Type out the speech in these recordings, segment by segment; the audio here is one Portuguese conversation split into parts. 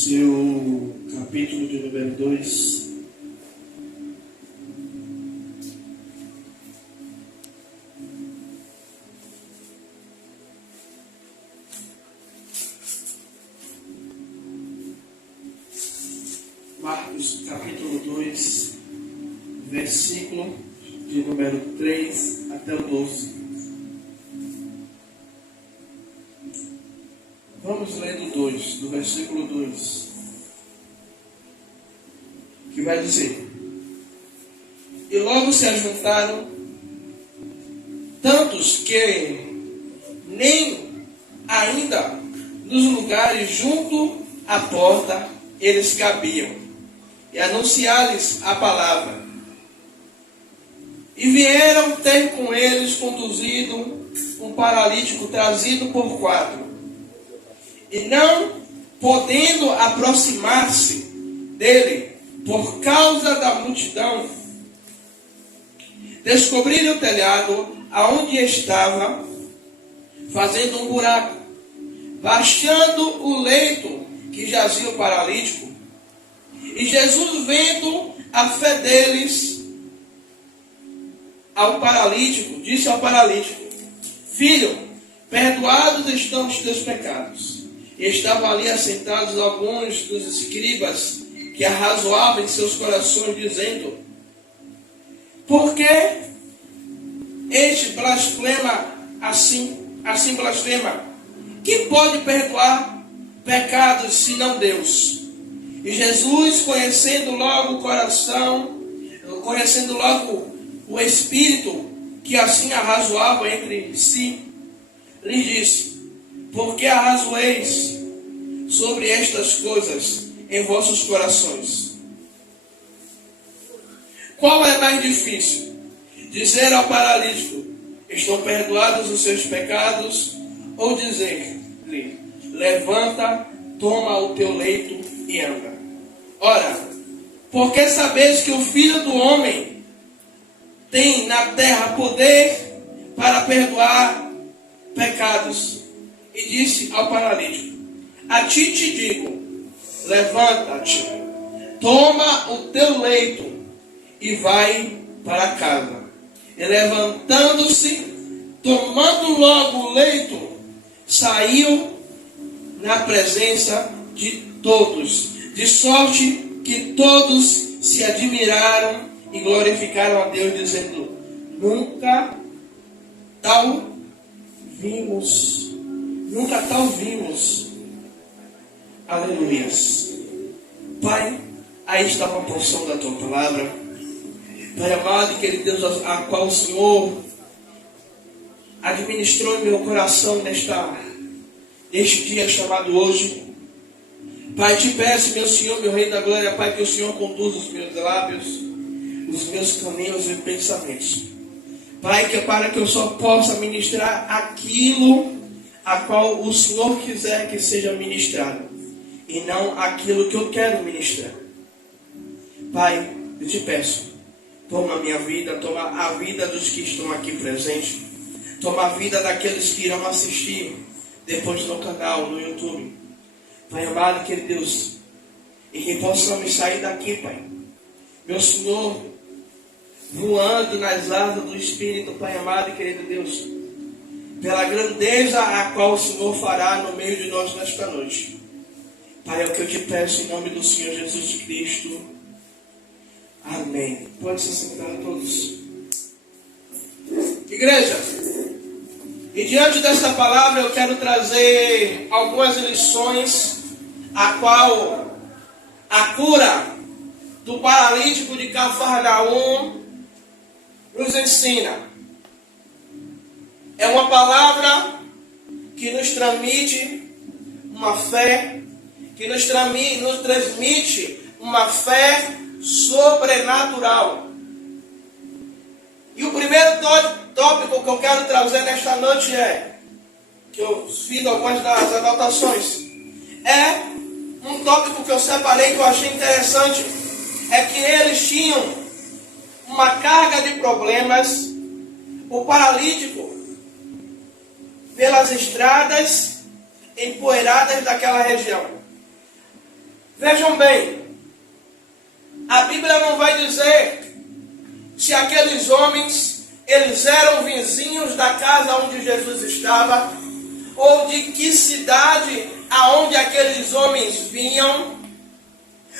seu capítulo de número 2. Marcos, capítulo 2, versículo de número 3 até o 12. Vamos ler do 2, do versículo 2, que vai dizer: E logo se ajuntaram tantos que nem ainda nos lugares junto à porta eles cabiam, e anunciar-lhes a palavra. E vieram ter com eles conduzido um paralítico trazido por 4. E não podendo aproximar-se dele por causa da multidão, descobriram o telhado aonde estava, fazendo um buraco, baixando o leito que jazia o paralítico. E Jesus, vendo a fé deles, ao paralítico, disse ao paralítico: Filho, perdoados estão os teus pecados. E estavam ali assentados alguns dos escribas que arrazoavam em seus corações, dizendo: Por que este blasfema assim blasfema? Quem pode perdoar pecados senão Deus? E Jesus, conhecendo logo o coração, conhecendo logo o espírito que assim arrazoava entre si, lhe disse: Por que arrazoeis sobre estas coisas em vossos corações? Qual é mais difícil? Dizer ao paralítico: Estão perdoados os seus pecados? Ou dizer-lhe: Levanta, toma o teu leito e anda? Ora, porque sabeis que o Filho do Homem tem na terra poder para perdoar pecados. E disse ao paralítico: A ti te digo, levanta-te, toma o teu leito e vai para casa. E levantando-se, tomando logo o leito, saiu na presença de todos, de sorte que todos se admiraram e glorificaram a Deus, dizendo: Nunca tal vimos. Aleluias. Pai, aí está uma porção da tua palavra. Pai amado e querido Deus, a qual o Senhor administrou em meu coração neste dia chamado hoje. Pai, te peço, meu Senhor, meu Rei da Glória, Pai, que o Senhor conduza os meus lábios, os meus caminhos e pensamentos. Pai, que é para que eu só possa ministrar aquilo a qual o Senhor quiser que seja ministrado, e não aquilo que eu quero ministrar. Pai, eu te peço, toma a minha vida, toma a vida dos que estão aqui presentes, toma a vida daqueles que irão assistir depois no canal, no YouTube. Pai amado, querido Deus, e que possamos sair daqui, Pai, meu Senhor, voando nas asas do Espírito, Pai amado e querido Deus, pela grandeza a qual o Senhor fará no meio de nós nesta noite. Pai, é o que eu te peço em nome do Senhor Jesus Cristo. Amém. Pode se sentar todos. Igreja, e diante desta palavra eu quero trazer algumas lições a qual a cura do paralítico de Cafarnaum nos ensina. É uma palavra que nos transmite uma fé, que nos transmite uma fé sobrenatural. E o primeiro tópico que eu quero trazer nesta noite que eu fiz algumas das anotações, é um tópico que eu separei, que eu achei interessante, é que eles tinham uma carga de problemas. O paralítico, pelas estradas empoeiradas daquela região, Vejam bem, a Bíblia não vai dizer se aqueles homens, eles eram vizinhos da casa onde Jesus estava, ou de que cidade aonde aqueles homens vinham.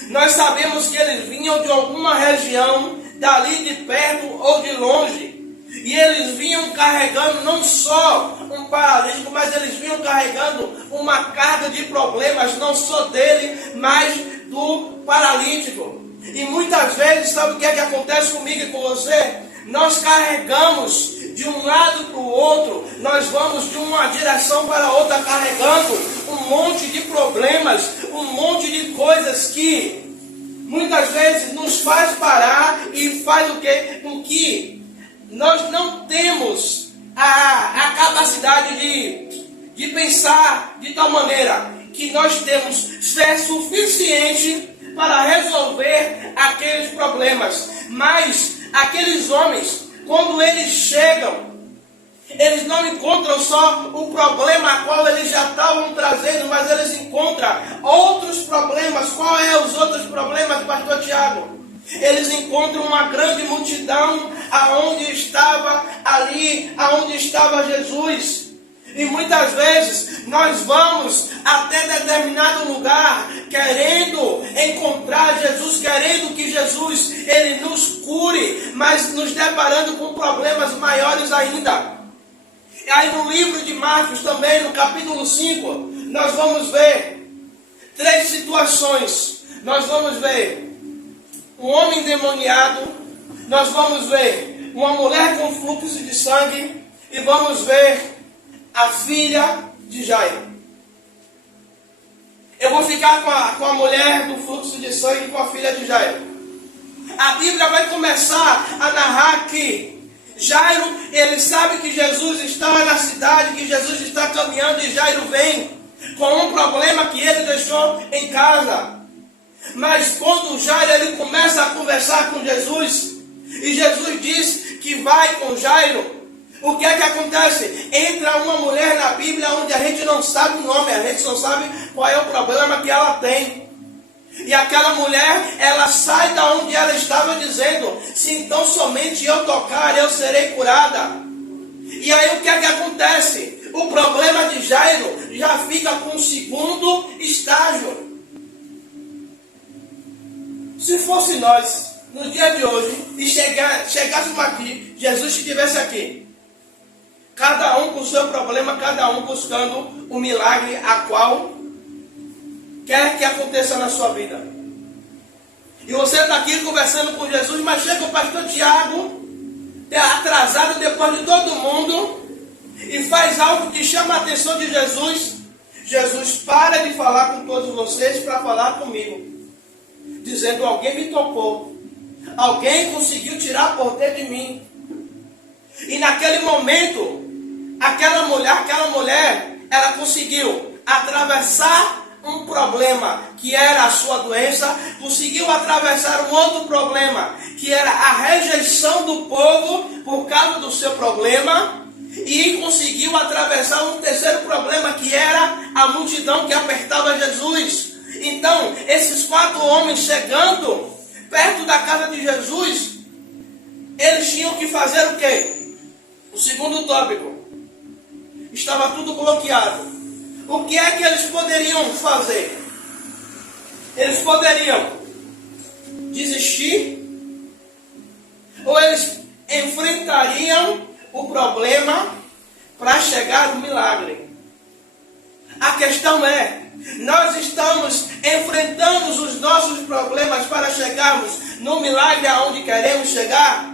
Nós sabemos que eles vinham de alguma região, dali de perto ou de longe. E eles vinham carregando não só um paralítico, mas eles vinham carregando uma carga de problemas, não só dele, mas do paralítico. E muitas vezes, sabe o que é que acontece comigo e com você? Nós carregamos de um lado para o outro, nós vamos de uma direção para outra carregando um monte de problemas, um monte de coisas que muitas vezes nos faz parar e faz o quê? Com que nós não temos a capacidade de pensar de tal maneira que nós temos fé suficiente para resolver aqueles problemas. Mas aqueles homens, quando eles chegam, eles não encontram só o problema a qual eles já estavam trazendo, mas eles encontram outros problemas. Quais são os outros problemas, pastor Tiago? Eles encontram uma grande multidão aonde estava ali, aonde estava Jesus. E muitas vezes nós vamos até determinado lugar querendo encontrar Jesus, querendo que Jesus ele nos cure, mas nos deparando com problemas maiores ainda. E aí no livro de Marcos também, no capítulo 5, nós vamos ver 3 situações. Nós vamos ver um homem endemoniado, nós vamos ver uma mulher com fluxo de sangue e vamos ver a filha de Jairo. Eu vou ficar com a mulher do fluxo de sangue e com a filha de Jairo. A Bíblia vai começar a narrar que Jairo, ele sabe que Jesus está na cidade, que Jesus está caminhando e Jairo vem com um problema que ele deixou em casa. Mas quando Jairo ele começa a conversar com Jesus, e Jesus diz que vai com Jairo, o que é que acontece? Entra uma mulher na Bíblia onde a gente não sabe o nome, a gente só sabe qual é o problema que ela tem. E aquela mulher, ela sai da onde ela estava dizendo, se então somente eu tocar, eu serei curada. E aí o que é que acontece? O problema de Jairo já fica com o segundo estágio. Se fosse nós, no dia de hoje, e chegássemos aqui, Jesus estivesse aqui, cada um com o seu problema, cada um buscando o milagre a qual quer que aconteça na sua vida. E você está aqui conversando com Jesus, mas chega o pastor Tiago, atrasado depois de todo mundo, e faz algo que chama a atenção de Jesus. Jesus para de falar com todos vocês para falar comigo. Dizendo, alguém me tocou, alguém conseguiu tirar poder de mim. E naquele momento, aquela mulher, ela conseguiu atravessar um problema que era a sua doença, conseguiu atravessar um outro problema que era a rejeição do povo por causa do seu problema, e conseguiu atravessar um terceiro problema que era a multidão que apertava Jesus. Então, esses 4 homens chegando perto da casa de Jesus, eles tinham que fazer o quê? O segundo tópico. Estava tudo bloqueado. O que é que eles poderiam fazer? Eles poderiam desistir, ou eles enfrentariam o problema para chegar no milagre. A questão é, nós estamos enfrentando os nossos problemas para chegarmos no milagre aonde queremos chegar?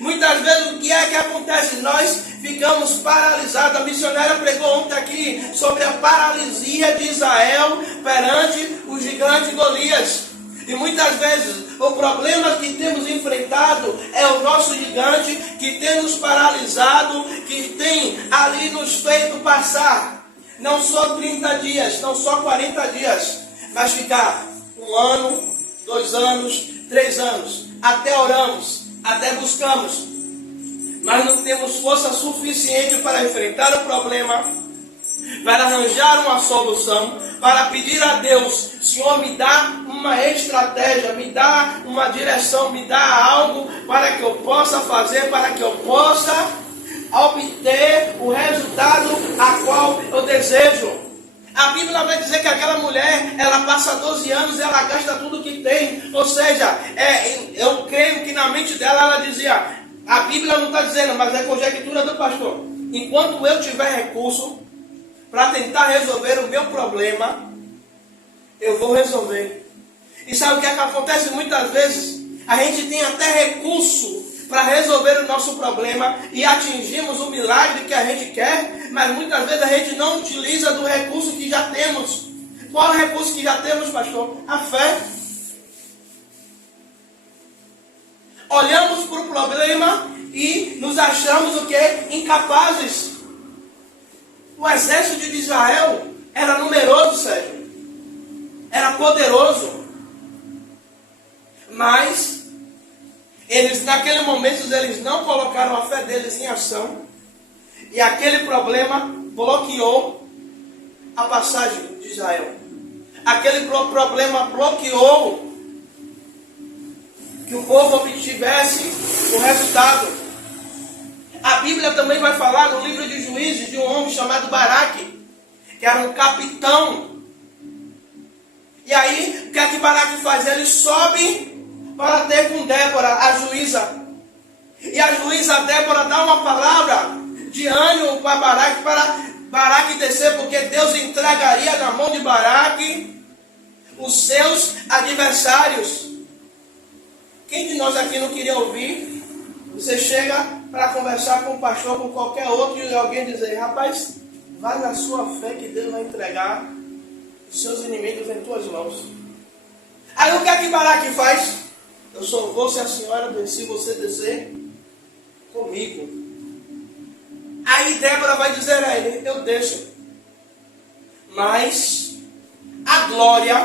Muitas vezes o que é que acontece? Nós ficamos paralisados. A missionária pregou ontem aqui sobre a paralisia de Israel perante o gigante Golias. E muitas vezes o problema que temos enfrentado é o nosso gigante que tem nos paralisado, que tem ali nos feito passar não só 30 dias, não só 40 dias, mas ficar 1 ano, 2 anos, 3 anos. Até oramos, até buscamos, mas não temos força suficiente para enfrentar o problema, para arranjar uma solução, para pedir a Deus: Senhor, me dá uma estratégia, me dá uma direção, me dá algo para que eu possa fazer, para que eu possa obter o resultado a qual eu desejo. A Bíblia vai dizer que aquela mulher, ela passa 12 anos e ela gasta tudo que tem. Ou seja, eu creio que na mente dela ela dizia, a Bíblia não está dizendo, mas é conjectura do pastor: enquanto eu tiver recurso para tentar resolver o meu problema, eu vou resolver. E sabe o que é que acontece muitas vezes? A gente tem até recurso para resolver o nosso problema e atingimos o milagre que a gente quer, mas muitas vezes a gente não utiliza do recurso que já temos. Qual é o recurso que já temos, pastor? A fé. Olhamos para o problema e nos achamos o quê? Incapazes. O exército de Israel era numeroso, Sérgio. Era poderoso. Mas eles, naquele momento, eles não colocaram a fé deles em ação. E aquele problema bloqueou a passagem de Israel. Aquele problema bloqueou que o povo obtivesse o resultado. A Bíblia também vai falar no livro de Juízes de um homem chamado Baraque, que era um capitão. E aí, o que é que Baraque faz? Ele sobe para ter com Débora, a juíza. E a juíza Débora dá uma palavra de ânimo para Baraque descer, porque Deus entregaria na mão de Baraque os seus adversários. Quem de nós aqui não queria ouvir? Você chega para conversar com o pastor, com qualquer outro, e alguém dizer: rapaz, vai na sua fé que Deus vai entregar os seus inimigos em tuas mãos. Aí o que é que Baraque faz? Eu só vou se a senhora descer, você descer comigo. Aí Débora vai dizer a ele: eu deixo. Mas a glória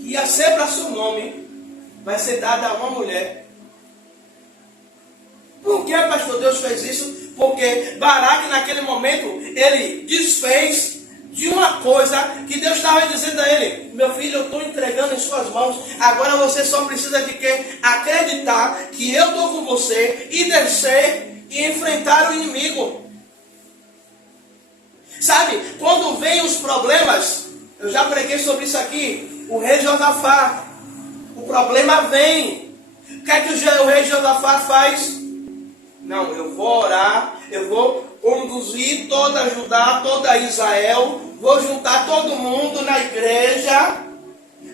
que ia ser para seu nome vai ser dada a uma mulher. Por que, pastor, Deus fez isso? Porque Baraque, naquele momento, ele desfez de uma coisa que Deus estava dizendo a ele: meu filho, eu estou entregando em suas mãos. Agora você só precisa de quê? Acreditar que eu estou com você e descer e enfrentar o inimigo. Sabe, quando vem os problemas, eu já preguei sobre isso aqui, o rei Josafá, o problema vem. O que é que o rei Josafá faz? Não, eu vou orar, eu vou conduzir toda Judá, toda Israel, vou juntar todo mundo na igreja,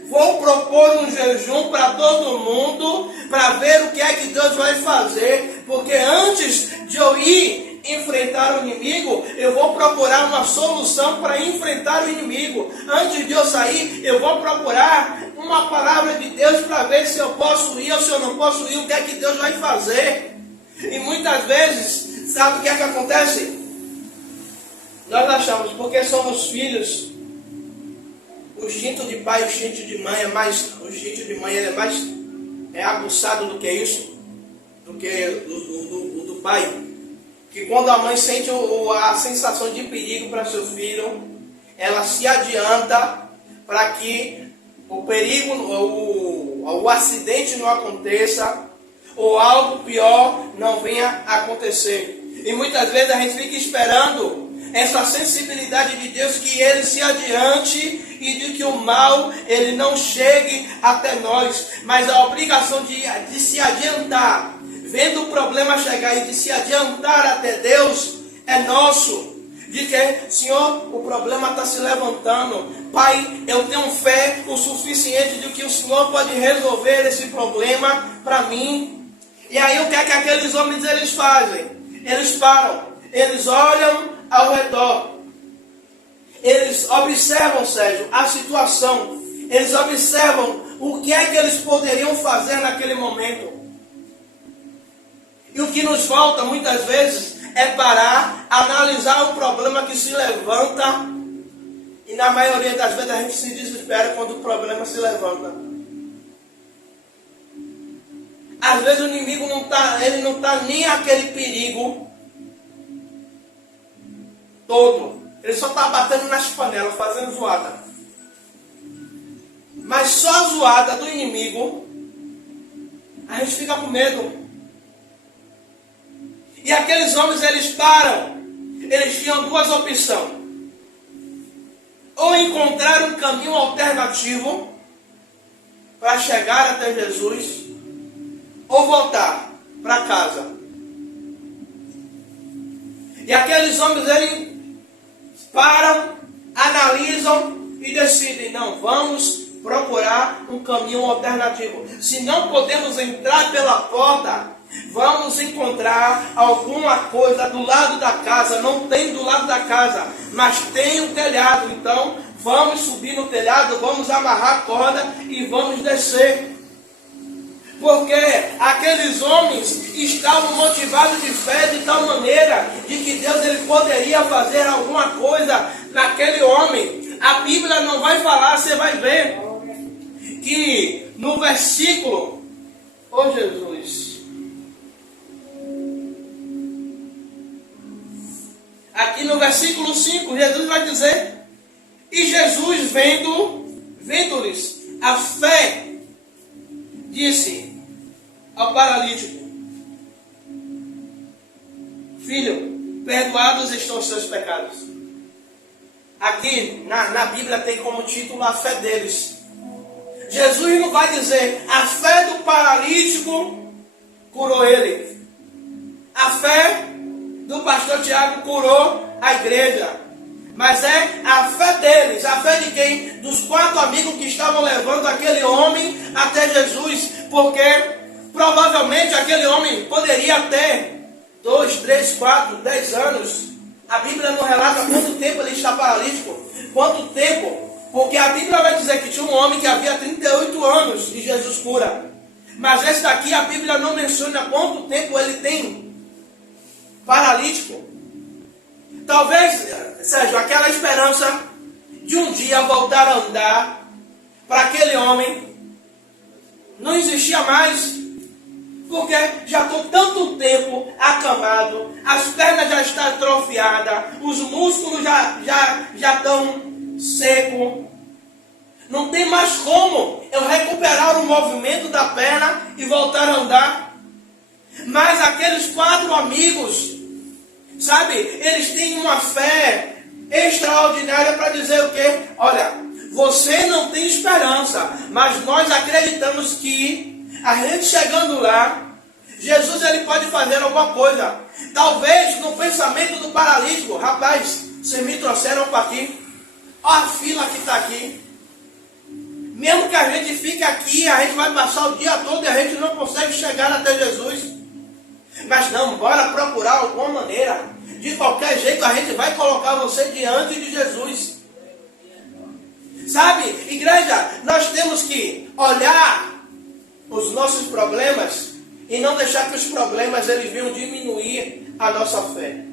vou propor um jejum para todo mundo, para ver o que é que Deus vai fazer, porque antes de eu ir enfrentar o inimigo, eu vou procurar uma solução para enfrentar o inimigo. Antes de eu sair, eu vou procurar uma palavra de Deus para ver se eu posso ir ou se eu não posso ir, o que é que Deus vai fazer. E muitas vezes, sabe o que é que acontece? Nós achamos, porque somos filhos, o instinto de pai e o instinto de mãe o instinto de mãe ele é mais aguçado do que isso, do que o do pai. Que quando a mãe sente a sensação de perigo para seu filho, ela se adianta para que o perigo, o acidente não aconteça, ou algo pior não venha a acontecer. E muitas vezes a gente fica esperando essa sensibilidade de Deus, que Ele se adiante e de que o mal ele não chegue até nós. Mas a obrigação de se adiantar, vendo o problema chegar, e de se adiantar até Deus, é nosso. De que, Senhor, o problema está se levantando. Pai, eu tenho fé o suficiente de que o Senhor pode resolver esse problema para mim. E aí o que é que aqueles homens eles fazem? Eles param, eles olham ao redor, eles observam, Sérgio, a situação, eles observam o que é que eles poderiam fazer naquele momento. E o que nos falta muitas vezes é parar, analisar o problema que se levanta, e na maioria das vezes a gente se desespera quando o problema se levanta. Às vezes o inimigo não está nem aquele perigo todo. Ele só está batendo nas panelas, fazendo zoada. Mas só a zoada do inimigo, a gente fica com medo. E aqueles homens, eles param. Eles tinham duas opções. Ou encontrar um caminho alternativo para chegar até Jesus, ou voltar para casa. E aqueles homens, eles param, analisam e decidem, não, vamos procurar um caminho alternativo. Se não podemos entrar pela porta, vamos encontrar alguma coisa do lado da casa. Não tem do lado da casa, mas tem um telhado. Então, vamos subir no telhado, vamos amarrar a corda e vamos descer. Porque aqueles homens estavam motivados de fé de tal maneira de que Deus ele poderia fazer alguma coisa naquele homem. A Bíblia não vai falar, você vai ver que no versículo, oh Jesus, aqui no versículo 5, Jesus vai dizer, e Jesus vendo-lhes a fé, disse ao paralítico, filho, perdoados estão os seus pecados. Aqui na Bíblia tem como título a fé deles. Jesus não vai dizer a fé do paralítico curou ele. A fé do pastor Tiago curou a igreja. Mas é a fé deles. A fé de quem? Dos 4 amigos que estavam levando aquele homem até Jesus. Porque provavelmente aquele homem poderia ter 2, 3, 4, 10 anos. A Bíblia não relata quanto tempo ele está paralítico. Quanto tempo? Porque a Bíblia vai dizer que tinha um homem que havia 38 anos e Jesus cura. Mas esse daqui a Bíblia não menciona quanto tempo ele tem paralítico. Talvez, Sérgio, aquela esperança de um dia voltar a andar para aquele homem não existia mais. Porque já estou tanto tempo acamado, as pernas já estão atrofiadas, os músculos já estão secos. Não tem mais como eu recuperar o movimento da perna e voltar a andar. Mas aqueles 4 amigos, sabe, eles têm uma fé extraordinária para dizer o quê? Olha, você não tem esperança, mas nós acreditamos que a gente chegando lá, Jesus ele pode fazer alguma coisa. Talvez no pensamento do paralítico, rapaz, vocês me trouxeram para aqui, olha a fila que está aqui. Mesmo que a gente fique aqui, a gente vai passar o dia todo e a gente não consegue chegar até Jesus. Mas não, bora procurar alguma maneira. De qualquer jeito a gente vai colocar você diante de Jesus. Sabe, igreja, nós temos que olhar os nossos problemas e não deixar que os problemas eles venham diminuir a nossa fé.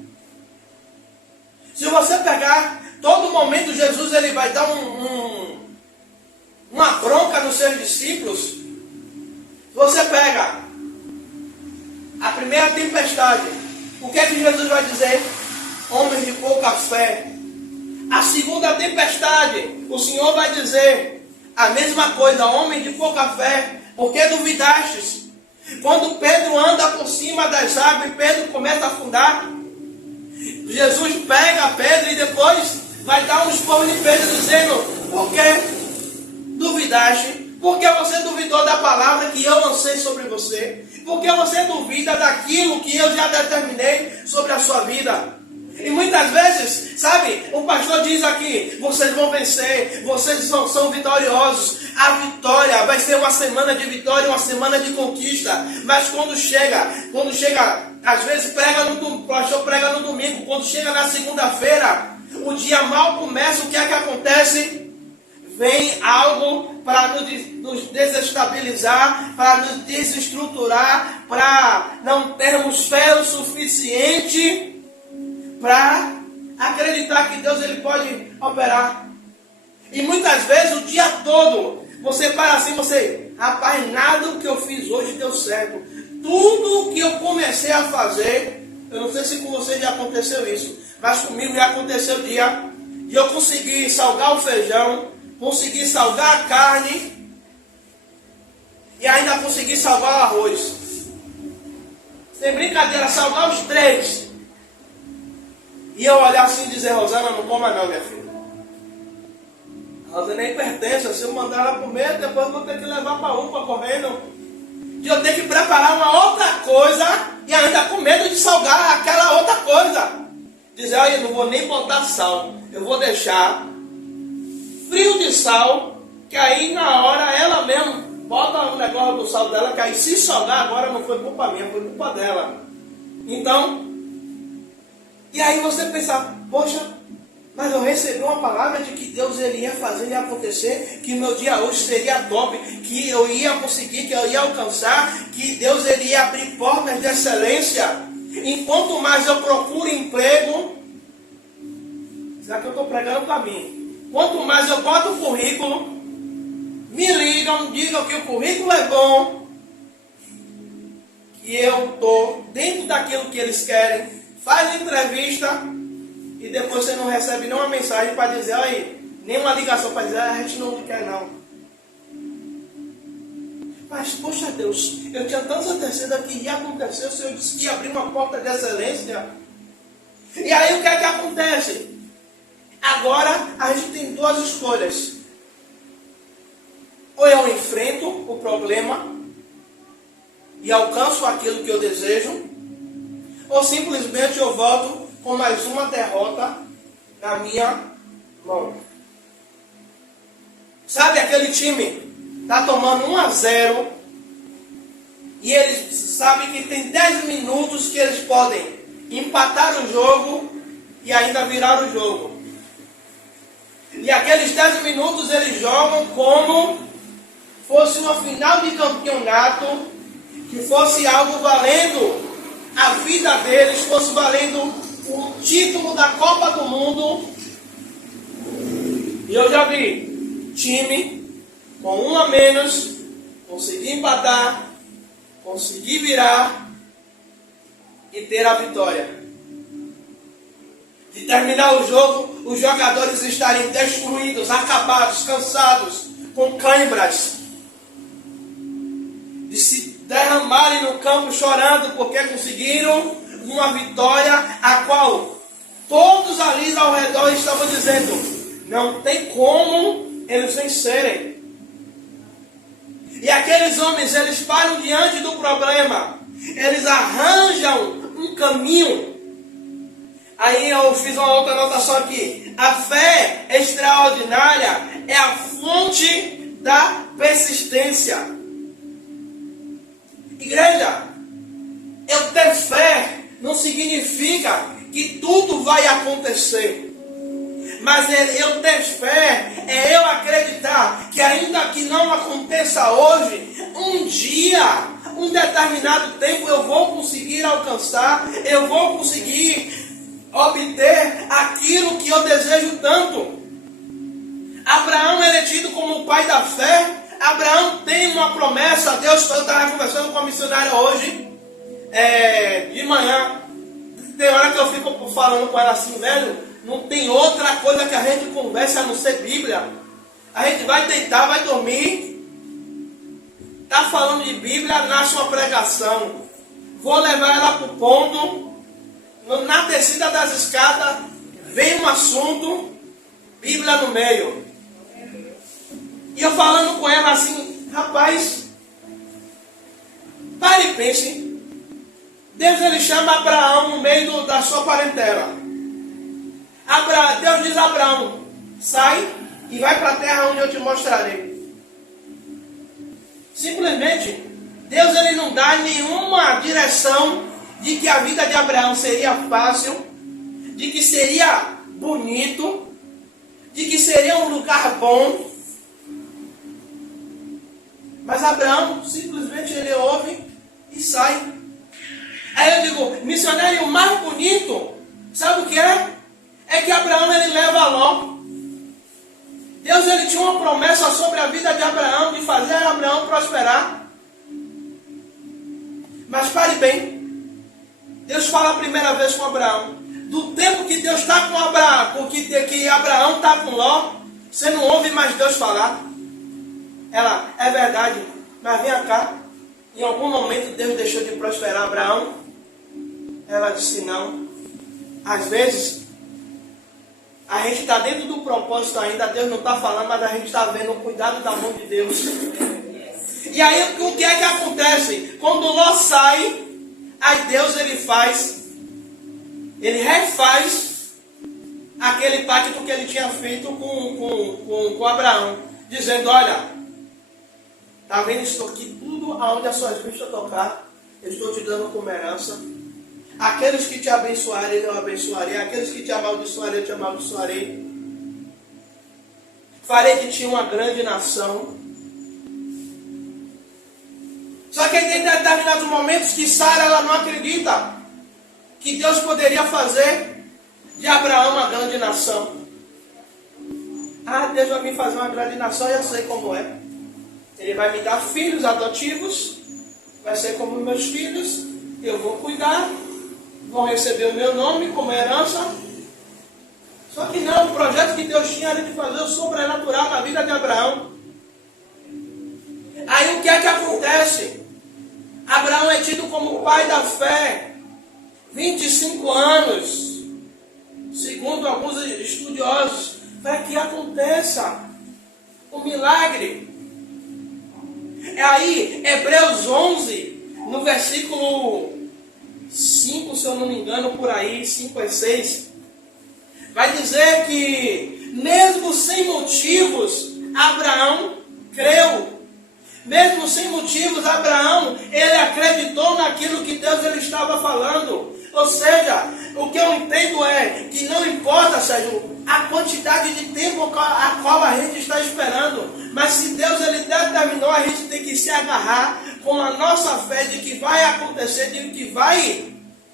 Se você pegar todo momento, Jesus ele vai dar uma bronca nos seus discípulos. Você pega a primeira tempestade, o que é que Jesus vai dizer? Homens de pouca fé. A segunda tempestade, o Senhor vai dizer a mesma coisa, homem de pouca fé. Por que duvidastes? Quando Pedro anda por cima das águas e Pedro começa a afundar, Jesus pega Pedro e depois vai dar um esporro de Pedro dizendo, por que duvidaste? Por que você duvidou da palavra que eu lancei sobre você? Por que você duvida daquilo que eu já determinei sobre a sua vida? E muitas vezes, sabe, o pastor diz aqui, vocês vão vencer, vocês são vitoriosos. A vitória vai ser uma semana de vitória, uma semana de conquista. Mas quando chega, às vezes o pastor prega no domingo, quando chega na segunda-feira, o dia mal começa, o que é que acontece? Vem algo para nos desestabilizar, para nos desestruturar, para não termos fé o suficiente para acreditar que Deus ele pode operar. E muitas vezes o dia todo você para assim, rapaz, nada do que eu fiz hoje deu certo. Tudo que eu comecei a fazer, eu não sei se com você já aconteceu isso, Mas comigo já aconteceu o dia de eu conseguir salgar o feijão, conseguir salgar a carne e ainda conseguir salgar o arroz. Sem brincadeira, salgar os três. E eu olhar assim e dizer, Rosana, não coma não, minha filha. A Rosana é hipertensa, se eu mandar ela comer, depois eu vou ter que levar para UPA correndo. E eu tenho que preparar uma outra coisa e ainda com medo de salgar aquela outra coisa. Dizer, olha, eu não vou nem botar sal, eu vou deixar frio de sal, que aí na hora ela mesmo bota o negócio do sal dela, que aí se salgar agora não foi culpa minha, foi culpa dela. Então, e aí você pensar, poxa, mas eu recebi uma palavra de que Deus ele ia fazer, ia acontecer, que meu dia hoje seria top, que eu ia conseguir, que eu ia alcançar, que Deus ele ia abrir portas de excelência. Enquanto mais eu procuro emprego, será que eu estou pregando para mim? Quanto mais eu boto o currículo, me ligam, digam que o currículo é bom, que eu estou dentro daquilo que eles querem, faz entrevista e depois você não recebe nenhuma mensagem para dizer, aí, nenhuma ligação para dizer, a gente não quer não. Mas, poxa Deus, eu tinha tanta certeza que ia acontecer, o Senhor disse que ia abrir uma porta de excelência. E aí o que é que acontece? Agora a gente tem duas escolhas. Ou eu enfrento o problema e alcanço aquilo que eu desejo, ou simplesmente eu volto com mais uma derrota na minha mão. Sabe aquele time está tomando 1-0 e eles sabem que tem 10 minutos que eles podem empatar o jogo e ainda virar o jogo. E aqueles 10 minutos eles jogam como fosse uma final de campeonato, que fosse algo valendo a vida deles, fosse valendo o título da Copa do Mundo. E eu já vi time com um a menos conseguir empatar, conseguir virar e ter a vitória. De terminar o jogo, os jogadores estarem destruídos, acabados, cansados, com cãibras, de se derramarem no campo chorando porque conseguiram uma vitória a qual todos ali ao redor estavam dizendo, não tem como eles vencerem. E aqueles homens, eles param diante do problema, eles arranjam um caminho. Aí eu fiz uma outra anotação aqui. A fé extraordinária é a fonte da persistência. Igreja, eu ter fé não significa que tudo vai acontecer. Mas eu ter fé é eu acreditar que ainda que não aconteça hoje, um dia, um determinado tempo eu vou conseguir alcançar, eu vou conseguir obter aquilo que eu desejo tanto. Abraão ele é tido como o pai da fé. Abraão tem uma promessa. Deus, eu estava conversando com a missionária hoje, de manhã. Tem hora que eu fico falando com ela assim, velho, não tem outra coisa que a gente converse a não ser Bíblia. A gente vai deitar, vai dormir, está falando de Bíblia, nasce uma pregação. Vou levar ela para o ponto, na descida das escadas, vem um assunto, Bíblia no meio. E eu falando com ela assim, rapaz, pare e pense. Deus ele chama Abraão no meio da sua parentela. Deus diz a Abraão, sai e vai para a terra onde eu te mostrarei. Simplesmente, Deus ele não dá nenhuma direção de que a vida de Abraão seria fácil, de que seria bonito, de que seria um lugar bom. Mas Abraão simplesmente ele ouve e sai. Aí eu digo, missionário, o mais bonito, sabe o que é? É que Abraão ele leva Ló. Deus ele tinha uma promessa sobre a vida de Abraão, de fazer Abraão prosperar. Mas pare bem, Deus fala a primeira vez com Abraão, Do tempo que Deus está com Abraão, que Abraão está com Ló, você não ouve mais Deus falar. Ela, é verdade, mas vem cá. Em algum momento Deus deixou de prosperar Abraão? Ela disse não. Às vezes, a gente está dentro do propósito ainda, Deus não está falando, mas a gente está vendo o cuidado da mão de Deus. E aí o que é que acontece? Quando Ló sai, aí Deus ele refaz aquele pacto que ele tinha feito com Abraão, dizendo, olha, está vendo isso aqui, tudo aonde as suas vistas tocar, eu estou te dando como herança. Aqueles que te abençoarem, eu abençoarei. Aqueles que te amaldiçoarem, eu te amaldiçoarei. Farei de ti uma grande nação. Só que tem determinados momentos que Sara ela não acredita que Deus poderia fazer de Abraão uma grande nação. Ah, Deus vai me fazer uma grande nação, eu sei como é. Ele vai me dar filhos adotivos, vai ser como meus filhos, eu vou cuidar, vão receber o meu nome como herança. Só que não, o projeto que Deus tinha era de fazer o sobrenatural na vida de Abraão. Aí o que é que acontece? Abraão é tido como o pai da fé. 25 anos, segundo alguns estudiosos, para que aconteça o milagre. É aí, Hebreus 11, no versículo 5, se eu não me engano, por aí, 5 a 6, vai dizer que, mesmo sem motivos, Abraão creu. Mesmo sem motivos, Abraão, ele acreditou naquilo que Deus ele estava falando. Ou seja, o que eu entendo é que não importa, Sérgio, a quantidade de tempo a qual a gente está esperando, mas se Deus ele determinou, a gente tem que se agarrar com a nossa fé de que vai acontecer, de que vai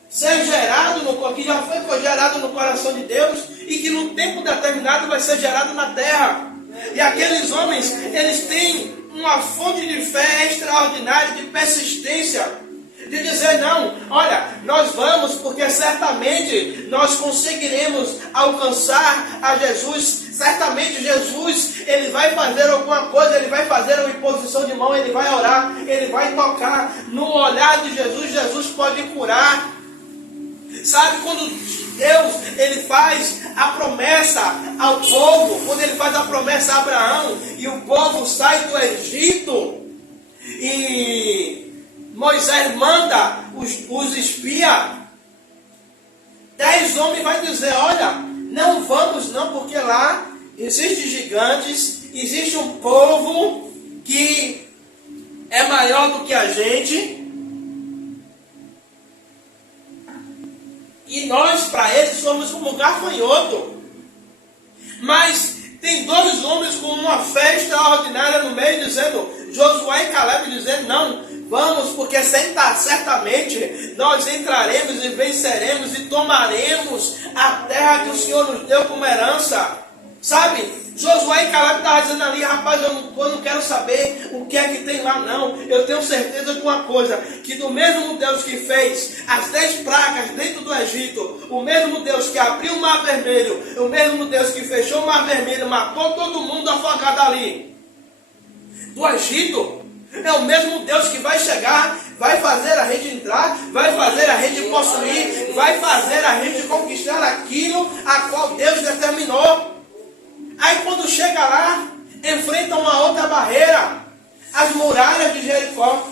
ser gerado, que já foi gerado no coração de Deus e que no tempo determinado vai ser gerado na terra. E aqueles homens, eles têm uma fonte de fé extraordinária, de persistência, de dizer, não, olha, nós vamos, porque certamente nós conseguiremos alcançar a Jesus. Certamente Jesus, ele vai fazer alguma coisa, ele vai fazer uma imposição de mão, ele vai orar, ele vai tocar no olhar de Jesus, Jesus pode curar. Sabe, quando Deus, ele faz a promessa ao povo, quando ele faz a promessa a Abraão, e o povo sai do Egito, e Moisés manda os espias, 10 homens vai dizer, olha, não vamos não, porque lá existem gigantes, existe um povo que é maior do que a gente, e nós para eles somos como gafanhoto. Mas tem 2 homens com uma fé extraordinária no meio, dizendo, Josué e Caleb dizendo, não, vamos, porque certamente nós entraremos e venceremos e tomaremos a terra que o Senhor nos deu como herança. Sabe, Josué e Caleb estavam dizendo ali, rapaz, eu não quero saber o que é que tem lá não. Eu tenho certeza de uma coisa, que do mesmo Deus que fez as 10 pragas dentro do Egito, o mesmo Deus que abriu o mar vermelho, o mesmo Deus que fechou o mar vermelho, matou todo mundo afogado ali do Egito, é o mesmo Deus que vai chegar, vai fazer a gente entrar, vai fazer a gente possuir, vai fazer a gente conquistar aquilo a qual Deus determinou. Aí quando chega lá, enfrenta uma outra barreira, as muralhas de Jericó.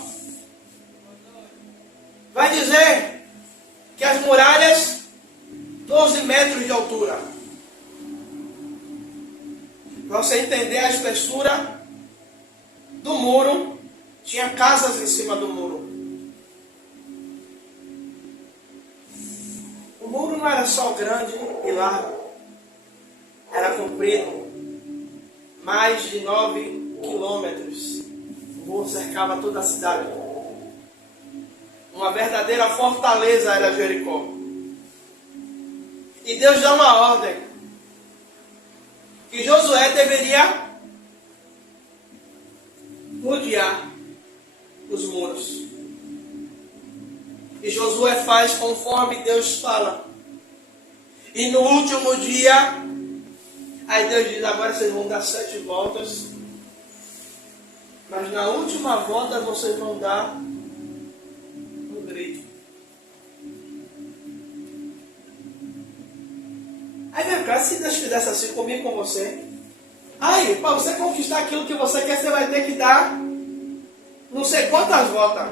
Vai dizer que as muralhas, 12 metros de altura. Para você entender a espessura do muro, tinha casas em cima do muro. O muro não era só grande e largo, era comprido, mais de 9 quilômetros. O muro cercava toda a cidade. Uma verdadeira fortaleza era Jericó. E Deus dá uma ordem, que Josué deveria rodear os muros. E Josué faz conforme Deus fala. E no último dia, aí Deus diz, agora vocês vão dar 7 voltas. Mas na última volta vocês vão dar um grito. Aí vem cá, se Deus fizesse assim comigo com você, aí, para você conquistar aquilo que você quer, você vai ter que dar não sei quantas voltas.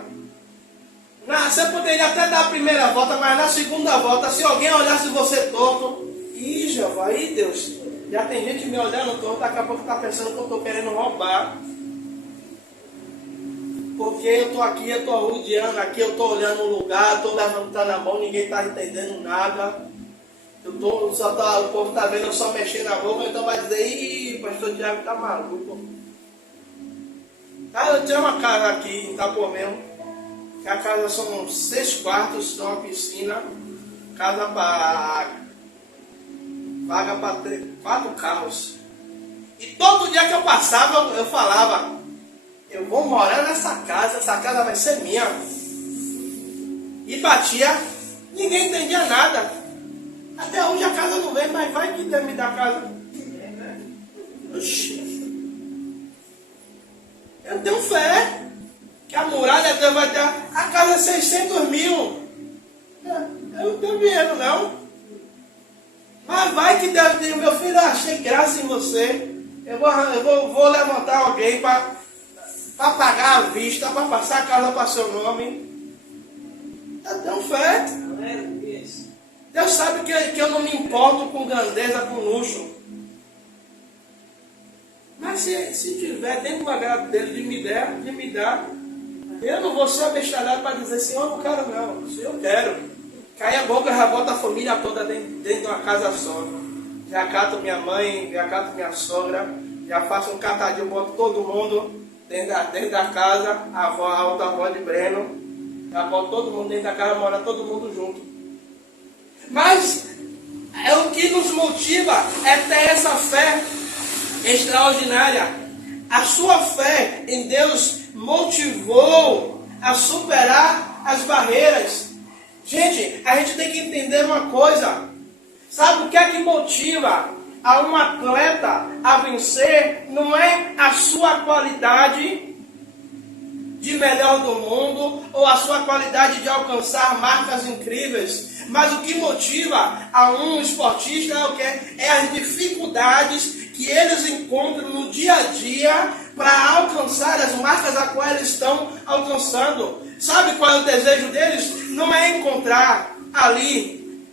Você poderia até dar a primeira volta, mas na segunda volta, se alguém olhasse você torto, ih, Jeová, aí Deus, já tem gente me olhando torto, daqui a pouco está pensando que eu estou querendo roubar. Porque eu estou aqui, eu estou rodeando aqui, eu estou olhando o lugar, estou levantando a mão, ninguém está entendendo nada. O povo está vendo eu só mexendo na boca, então vai dizer, ih, pastor Tiago está maluco. Ah, eu tenho uma casa aqui em Itapuã, que a casa são 6 quartos, tem uma piscina, casa para vaga para 4 carros. E todo dia que eu passava, eu falava, eu vou morar nessa casa, essa casa vai ser minha. E batia, ninguém entendia nada. Até hoje a casa não vem, mas vai que Deus me dá a casa. Oxi. Eu tenho fé que a muralha Deus vai dar. A casa é 600 mil. Eu não tenho dinheiro não. Mas vai que Deus diz, meu filho, eu achei graça em você. Eu vou levantar alguém para pagar a vista, para passar a casa para seu nome. Eu tenho fé. Deus sabe que eu não me importo com grandeza, com luxo. Mas se tiver dentro do agrado dele de me dar, eu não vou ser abestalhado para dizer, Senhor, eu não quero não. Senhor, eu quero. Cai a boca, já bota a família toda dentro de uma casa só. Já cato minha mãe, já cato minha sogra, já faço um catadinho, boto todo mundo dentro da casa, a outra avó de Breno, já boto todo mundo dentro da casa, mora todo mundo junto. Mas o que nos motiva é ter essa fé extraordinária. A sua fé em Deus motivou a superar as barreiras. Gente, a gente tem que entender uma coisa. Sabe o que é que motiva a um atleta a vencer? Não é a sua qualidade de melhor do mundo ou a sua qualidade de alcançar marcas incríveis. Mas o que motiva a um esportista é o que? É as dificuldades que eles encontram no dia a dia para alcançar as marcas a quais eles estão alcançando. Sabe qual é o desejo deles? Não é encontrar ali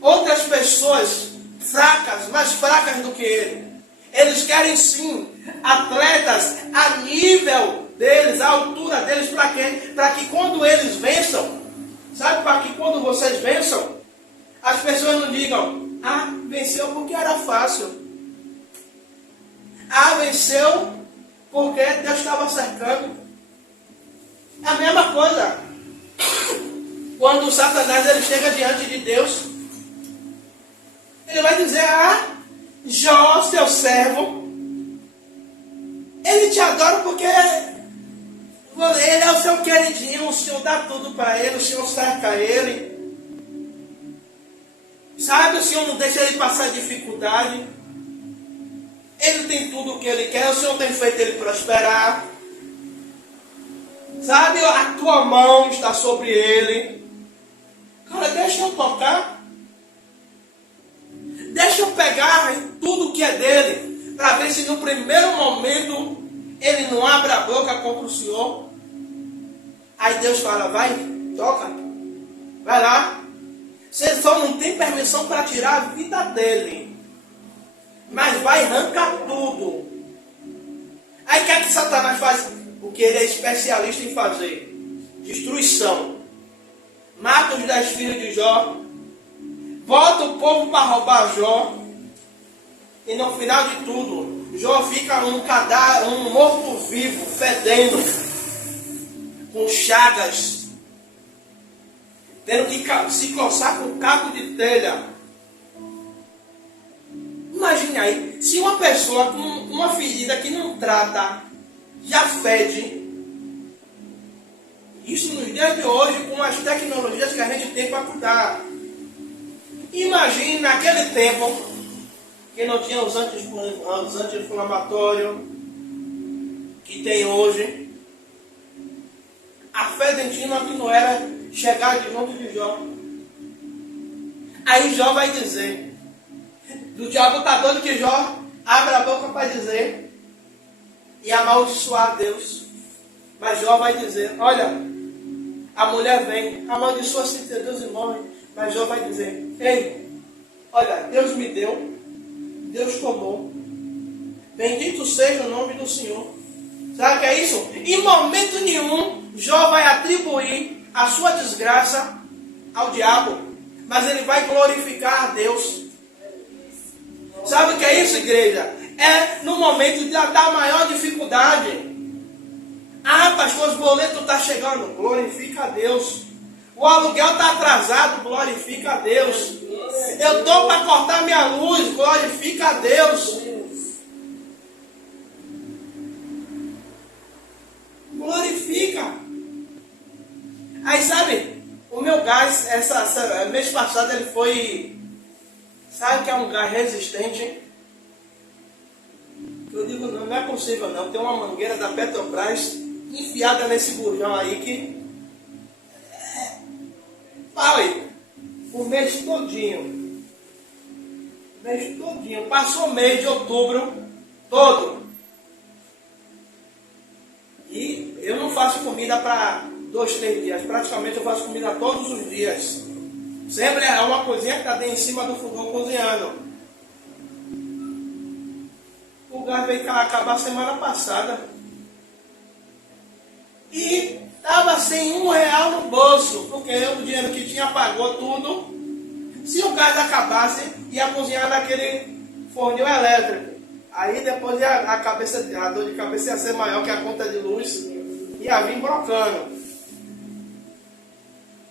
outras pessoas fracas, mais fracas do que ele. Eles querem sim atletas a nível deles, a altura deles, para quê? Para que quando eles vençam, sabe, para que quando vocês vençam, as pessoas não digam, ah, venceu porque era fácil. Ah, venceu porque Deus estava cercando. É a mesma coisa. Quando o Satanás ele chega diante de Deus, ele vai dizer, ah, Jó, seu servo, ele te adora porque ele é o seu queridinho, o Senhor dá tudo para ele, o Senhor cerca ele. Sabe, o Senhor não deixa ele passar dificuldade. Ele tem tudo o que ele quer, o Senhor tem feito ele prosperar. Sabe, a tua mão está sobre ele. Cara, deixa eu tocar. Deixa eu pegar em tudo que é dele, para ver se no primeiro momento ele não abre a boca contra o Senhor. Aí Deus fala, vai, toca, vai lá. Você só não tem permissão para tirar a vida dele, mas vai arrancar tudo. Aí o que é que Satanás faz? O que ele é especialista em fazer: destruição. Mata os 10 filhos de Jó, bota o povo para roubar Jó, e no final de tudo, Jó fica um cadáver, um morto vivo, fedendo, com chagas, tendo que se coçar com caco de telha. Imagine aí, se uma pessoa com uma ferida que não trata, já fede. Isso nos dias de hoje, com as tecnologias que a gente tem para cuidar. Imagine naquele tempo que não tinha os anti-inflamatórios que tem hoje. A fé dentina que não era chegar de junto de Jó. Aí Jó vai dizer, do diabo está doido que Jó abre a boca para dizer e amaldiçoar Deus. Mas Jó vai dizer, olha, a mulher vem, amaldiçoa-se entre Deus e morre. Mas Jó vai dizer, ei, olha, Deus me deu, Deus tomou, bendito seja o nome do Senhor. Sabe o que é isso? Em momento nenhum, Jó vai atribuir a sua desgraça ao diabo, mas ele vai glorificar a Deus. Sabe o que é isso, igreja? É no momento da maior dificuldade. Ah, pastor, os boletos estão chegando. Glorifica a Deus. O aluguel está atrasado. Glorifica a Deus. Eu estou para cortar minha luz. Glorifica a Deus. Glorifica. Aí sabe, o meu gás, mês passado ele foi, sabe que é um gás resistente? Eu digo, não é possível não, tem uma mangueira da Petrobras enfiada nesse bujão aí que, olha, o mês todinho, passou o mês de outubro todo, e eu não faço comida para 2, 3 dias, praticamente eu faço comida todos os dias. Sempre é uma coisinha que está dentro em cima do fogão cozinhando. O gás veio acabar semana passada. E estava sem R$1 no bolso, porque o dinheiro que tinha pagou tudo. Se o gás acabasse, ia cozinhar naquele fornil elétrico. Aí depois a dor de cabeça ia ser maior que a conta de luz. Ia vir brocando.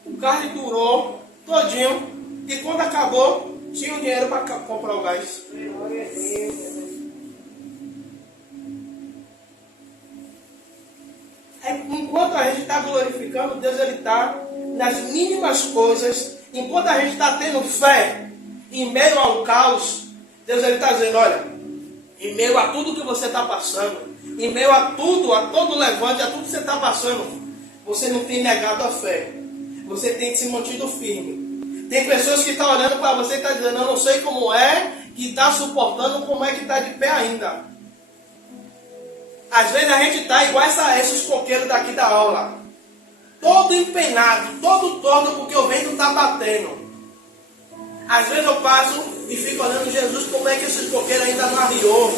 O carro durou todinho. E quando acabou, tinha o dinheiro para comprar o gás. Enquanto a gente está glorificando, Deus ele está nas mínimas coisas. Enquanto a gente está tendo fé em meio ao caos, Deus ele está dizendo, olha, em meio a tudo que você está passando, em meio a tudo, a todo levante, a tudo que você está passando, você não tem negado a fé. Você tem se mantido firme. Tem pessoas que estão olhando para você e estão dizendo, eu não sei como é que está suportando, como é que está de pé ainda. Às vezes a gente está igual esses coqueiros daqui da aula. Todo empenado, todo torto, porque o vento está batendo. Às vezes eu passo e fico olhando Jesus, como é que esses coqueiros ainda não arriou. O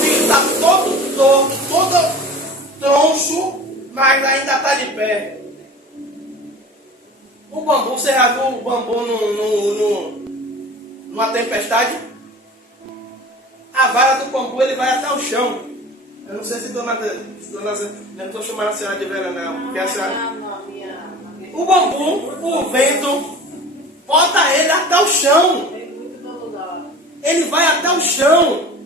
filho está todo torto, todo troncho, mas ainda está de pé. O bambu, você já viu o bambu numa tempestade? A vara do bambu ele vai até o chão. Eu não sei se dona não estou chamando a senhora de Vera não, porque a senhora... O bambu, o vento, bota ele até o chão. Ele vai até o chão.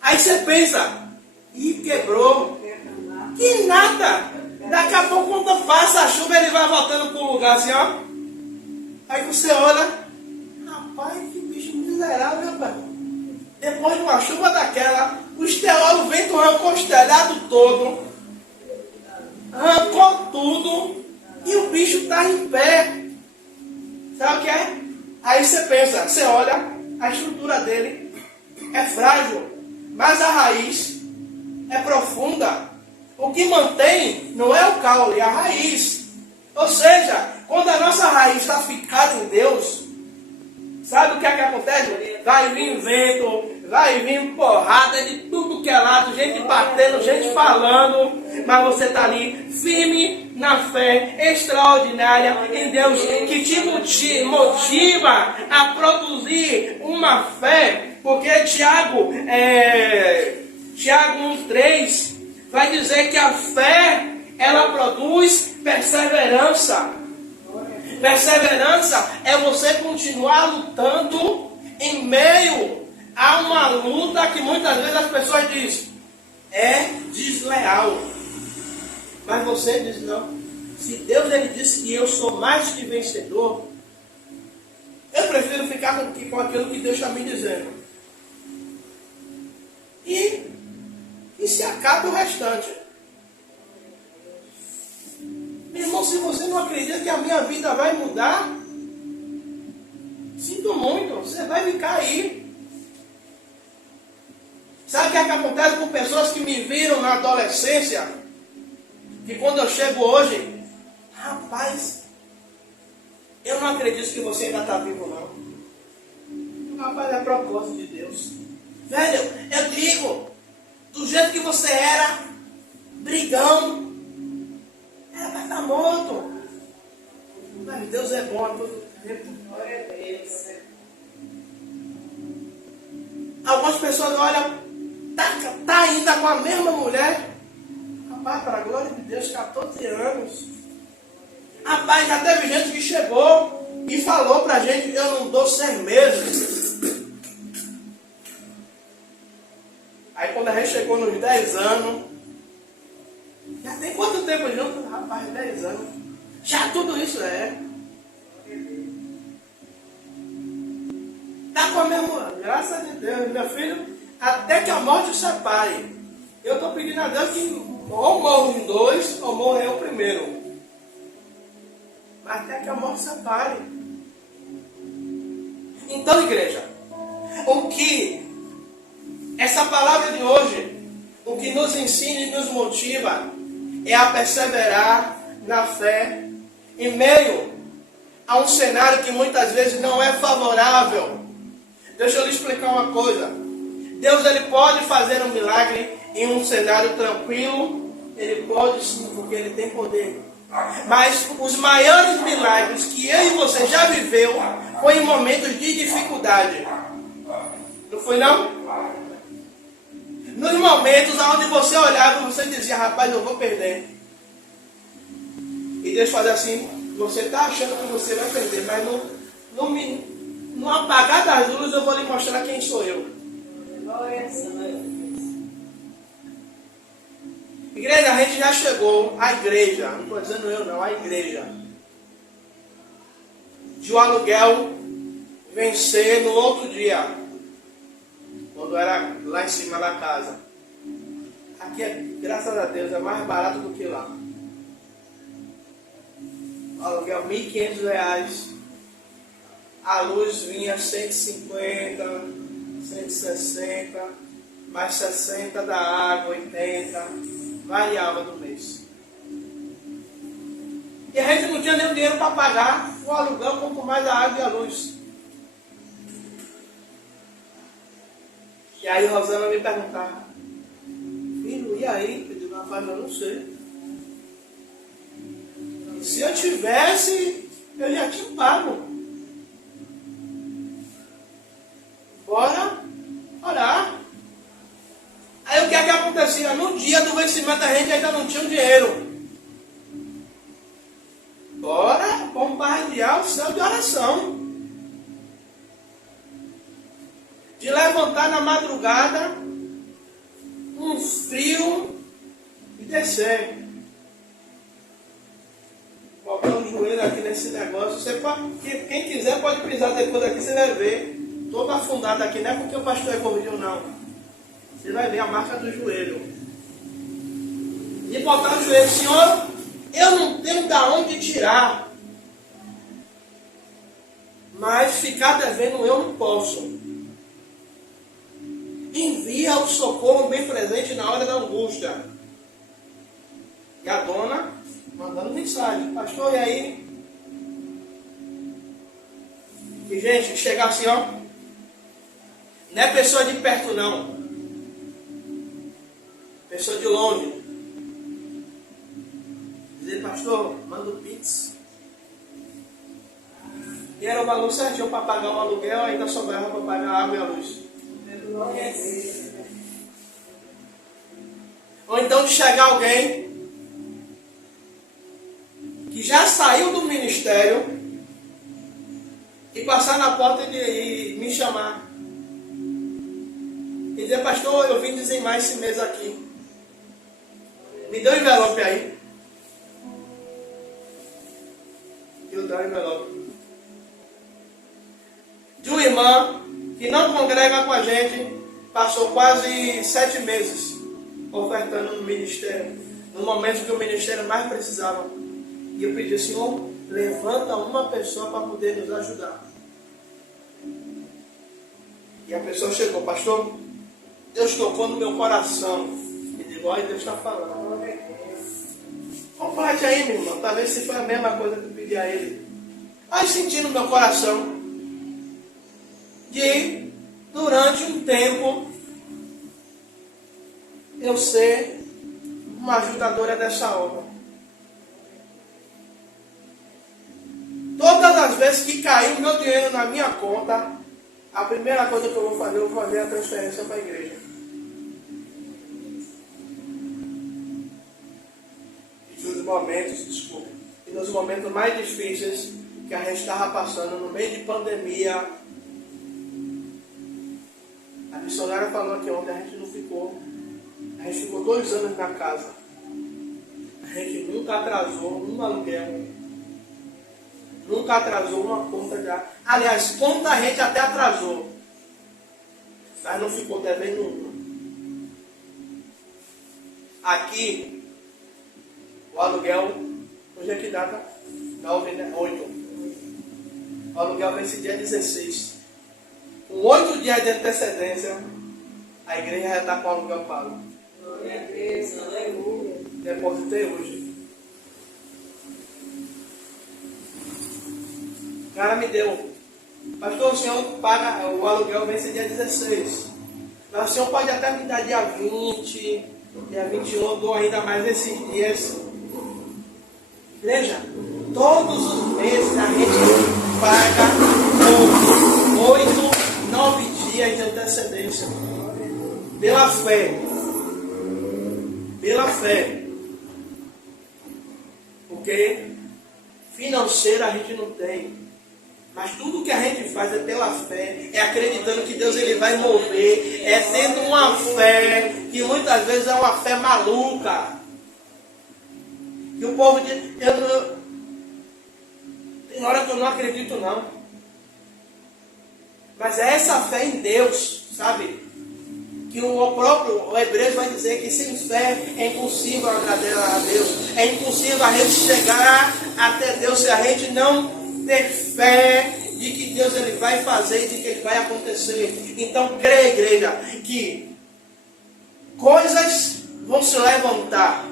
Aí você pensa, ih, quebrou. Que nada. Daqui a pouco, quando passa a chuva, ele vai voltando para o lugar assim, ó. Aí você olha, rapaz, que bicho miserável, rapaz. Depois de uma chuva daquela, o vento arrancou o telhado todo, arrancou tudo, e o bicho está em pé. Sabe o que é? Aí você pensa, você olha, a estrutura dele é frágil, mas a raiz é profunda. O que mantém não é o caule, é a raiz. Ou seja, quando a nossa raiz está ficada em Deus, sabe o que é que acontece? Vai vir vento, vai vir porrada de tudo que é lado, gente batendo, gente falando, mas você está ali firme na fé extraordinária em Deus, que te motiva a produzir uma fé, porque Tiago 1:3 vai dizer que a fé, ela produz perseverança. Perseverança é você continuar lutando em meio a uma luta que muitas vezes as pessoas dizem, é desleal. Mas você diz, não. Se Deus ele disse que eu sou mais que vencedor, eu prefiro ficar com aquilo que Deus está me dizendo. E se acaba o restante. Meu irmão, se você não acredita que a minha vida vai mudar, sinto muito, você vai ficar aí. Sabe o que é que acontece com pessoas que me viram na adolescência? Que quando eu chego hoje, rapaz, eu não acredito que você ainda está vivo, não. Rapaz, é propósito de Deus. Velho, eu digo, do jeito que você era, brigão, era para estar morto. Mas Deus é bom a todo tempo. Glória a Deus. Algumas pessoas olham, tá ainda com a mesma mulher. Rapaz, para a glória de Deus, 14 anos. Rapaz, já teve gente que chegou e falou pra gente que eu não dou 6 meses. Aí quando a gente chegou nos 10 anos, já tem quanto tempo junto? Rapaz, 10 anos. Já tudo isso é. Tá com a mesma, graças a Deus, meu filho, até que a morte o separe. Eu estou pedindo a Deus que ou morro os dois, ou morro eu primeiro. Mas até que a morte separe. Então, igreja, o que essa palavra de hoje, o que nos ensina e nos motiva é a perseverar na fé em meio a um cenário que muitas vezes não é favorável. Deixa eu lhe explicar uma coisa. Deus, ele pode fazer um milagre em um cenário tranquilo. Ele pode sim, porque ele tem poder. Mas os maiores milagres que eu e você já viveu foi em momentos de dificuldade. Não foi não? Nos momentos onde você olhava e você dizia, rapaz, eu vou perder. E Deus fazia assim, você está achando que você vai perder, mas no apagar das luzes eu vou lhe mostrar quem sou eu. Igreja, a gente já chegou, a igreja, não estou dizendo eu não, a igreja, de o aluguel vencer no outro dia, quando era lá em cima da casa. Aqui, graças a Deus, é mais barato do que lá. O aluguel R$1.500, a luz vinha 150, 160, mais 60 da água, 80, variava do mês. E a gente não tinha nem dinheiro para pagar o aluguel, quanto mais a água e a luz. E aí Rosana me perguntava, filho, e aí? Eu digo, rapaz, eu não sei. E se eu tivesse, eu já tinha pago. Bora orar. Aí o que é que acontecia? No dia do vencimento a gente ainda não tinha o dinheiro. Bora bombardear o céu de oração. De levantar na madrugada, um frio e descer. Botar o joelho aqui nesse negócio. Você pode, quem quiser pode pisar depois aqui, você vai ver. Todo afundado aqui, não é porque o pastor é gordinho, não. Você vai ver a marca do joelho. E botar o joelho, Senhor, eu não tenho de onde tirar. Mas ficar devendo eu não posso. Envia o socorro bem presente na hora da angústia. E a dona mandando mensagem. Pastor, e aí? E gente, chegar assim, ó. Não é pessoa de perto, não. Pessoa de longe. Dizer, pastor, manda o Pix. E era o valor certinho para pagar o aluguel, ainda sobrava para pagar a água e a luz. Ou então de chegar alguém que já saiu do ministério e passar na porta e me chamar. E dizer, pastor, eu vim dizimar esse mês aqui. Me dê um envelope aí. Eu dou um envelope. irmã que não congrega com a gente, passou quase 7 meses ofertando no ministério, no momento que o ministério mais precisava. E eu pedi, Senhor, levanta uma pessoa para poder nos ajudar. E a pessoa chegou, pastor, Deus tocou no meu coração. E digo, olha, Deus está falando. Complete aí, meu irmão, para ver se foi a mesma coisa que eu pedi a ele. Aí senti no meu coração de, durante um tempo, eu ser uma ajudadora dessa obra. Todas as vezes que cair o meu dinheiro na minha conta, a primeira coisa que eu vou fazer a transferência para a igreja. E nos momentos mais difíceis que a gente estava passando, no meio de pandemia, a missionária falou aqui ontem, a gente ficou 2 anos na casa. A gente nunca atrasou um aluguel, nunca atrasou uma conta de água. Aliás, conta a gente até atrasou, mas não ficou devendo uma. Aqui, o aluguel, hoje é que data? 8. O aluguel vence dia 16. Com 8 dias de antecedência, a igreja já está com o aluguel pago. Glória a Deus, aleluia. Depositei hoje. O cara me deu. Pastor, o senhor paga, o aluguel vence dia 16. Mas o senhor pode até me dar dia 20, dia 21, eu dou ainda mais esses dias. Igreja, todos os meses a gente paga por 8, 9 dias de antecedência. Pela fé. Pela fé. Porque financeira a gente não tem. Mas tudo que a gente faz é pela fé. É acreditando que Deus ele vai mover. É tendo uma fé que muitas vezes é uma fé maluca. E o povo diz, tem hora que eu não acredito não. Mas é essa fé em Deus, sabe? Que o próprio Hebreus vai dizer que sem fé é impossível agradar a Deus. É impossível a gente chegar até Deus se a gente não ter fé de que Deus ele vai fazer, de que ele vai acontecer. Então, creia, igreja, que coisas vão se levantar.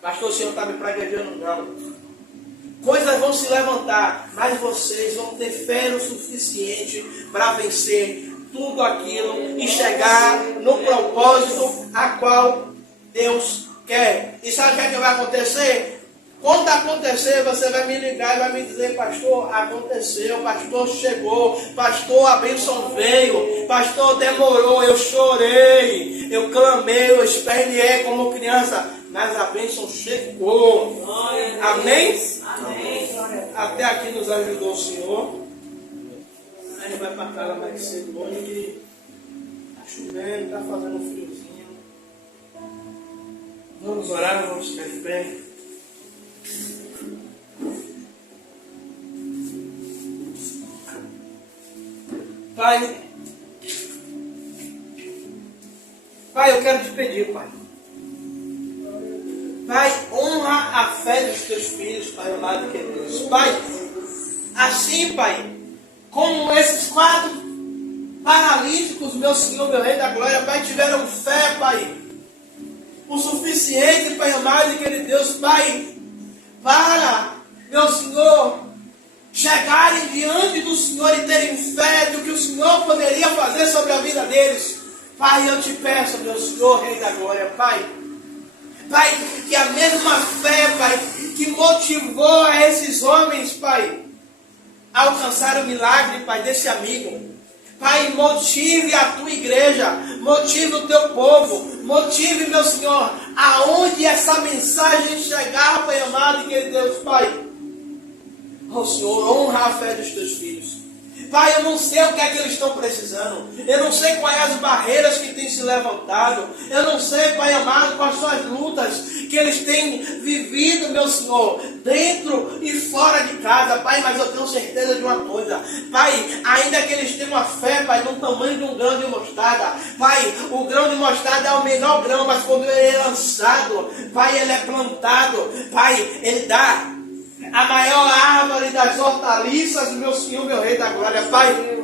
Pastor, o senhor está me praguejando? Não. Coisas vão se levantar, mas vocês vão ter fé o suficiente para vencer tudo aquilo e chegar no propósito a qual Deus quer. E sabe o que vai acontecer? Quando acontecer, você vai me ligar e vai me dizer, pastor, aconteceu, pastor, chegou, pastor, a bênção veio, pastor, demorou, eu chorei, eu clamei, eu esperneei como criança, mas a bênção chegou. Amém? Amém. Até aqui nos ajudou o Senhor. A gente vai para casa mais cedo hoje que está chovendo, está fazendo um friozinho. Vamos orar, vamos ficar de pé. Pai, eu quero te pedir, Pai. Pai, honra a fé dos teus filhos, Pai amado que é Deus. Pai, assim, Pai, como esses 4 paralíticos, meu Senhor, meu Rei da Glória, Pai, tiveram fé, Pai, o suficiente, Pai amado que é Deus, Pai, para, meu Senhor, chegarem diante do Senhor e terem fé do que o Senhor poderia fazer sobre a vida deles. Pai, eu te peço, meu Senhor, Rei da Glória, Pai, que a mesma fé, Pai, que motivou a esses homens, Pai, a alcançar o milagre, Pai, desse amigo. Pai, motive a tua igreja, motive o teu povo, motive, meu Senhor, aonde essa mensagem chegar, Pai amado e querido Deus, Pai. Oh, Senhor, honra a fé dos teus filhos. Pai, eu não sei o que é que eles estão precisando. Eu não sei quais as barreiras que têm se levantado. Eu não sei, Pai amado, quais são as lutas que que eles têm vivido, meu Senhor, dentro e fora de casa, Pai, mas eu tenho certeza de uma coisa, Pai, ainda que eles tenham uma fé, Pai, no tamanho de um grão de mostarda, Pai, o grão de mostarda é o menor grão, mas quando ele é lançado, Pai, ele é plantado, Pai, ele dá a maior árvore das hortaliças, meu Senhor, meu Rei da Glória, Pai.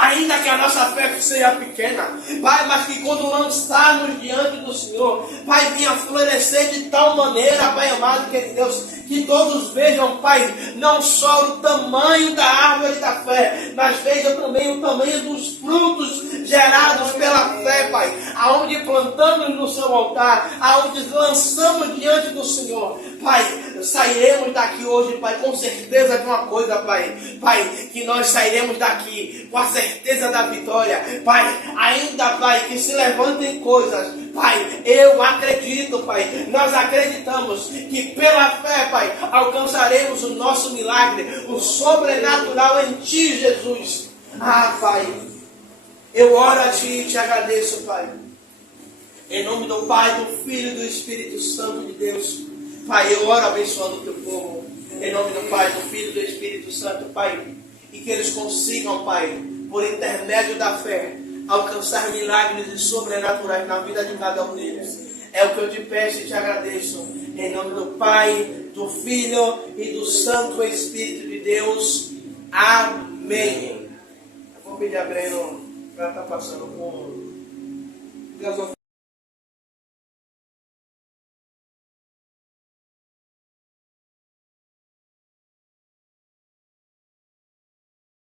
Ainda que a nossa fé seja pequena, Pai, mas que quando lançarmos diante do Senhor, Pai, venha florescer de tal maneira, Pai amado, que Deus, que todos vejam, Pai, não só o tamanho da árvore da fé, mas vejam também o tamanho dos frutos gerados pela fé, Pai, aonde plantamos no seu altar, aonde lançamos diante do Senhor, Pai, sairemos daqui hoje, Pai, com certeza de uma coisa, Pai, que nós sairemos daqui com a certeza da vitória, Pai, ainda, Pai, que se levantem coisas, Pai, eu acredito, Pai, nós acreditamos que pela fé, Pai, alcançaremos o nosso milagre, o sobrenatural em Ti, Jesus. Ah, Pai, eu oro a Ti e Te agradeço, Pai, em nome do Pai, do Filho e do Espírito Santo de Deus. Pai, eu oro abençoando o Teu povo, em nome do Pai, do Filho e do Espírito Santo, Pai, e que eles consigam, Pai, por intermédio da fé, alcançar milagres e sobrenaturais na vida de cada um deles. É o que eu te peço e te agradeço, em nome do Pai, do Filho e do Santo Espírito de Deus. Amém. Eu vou pedir a Breno para estar passando com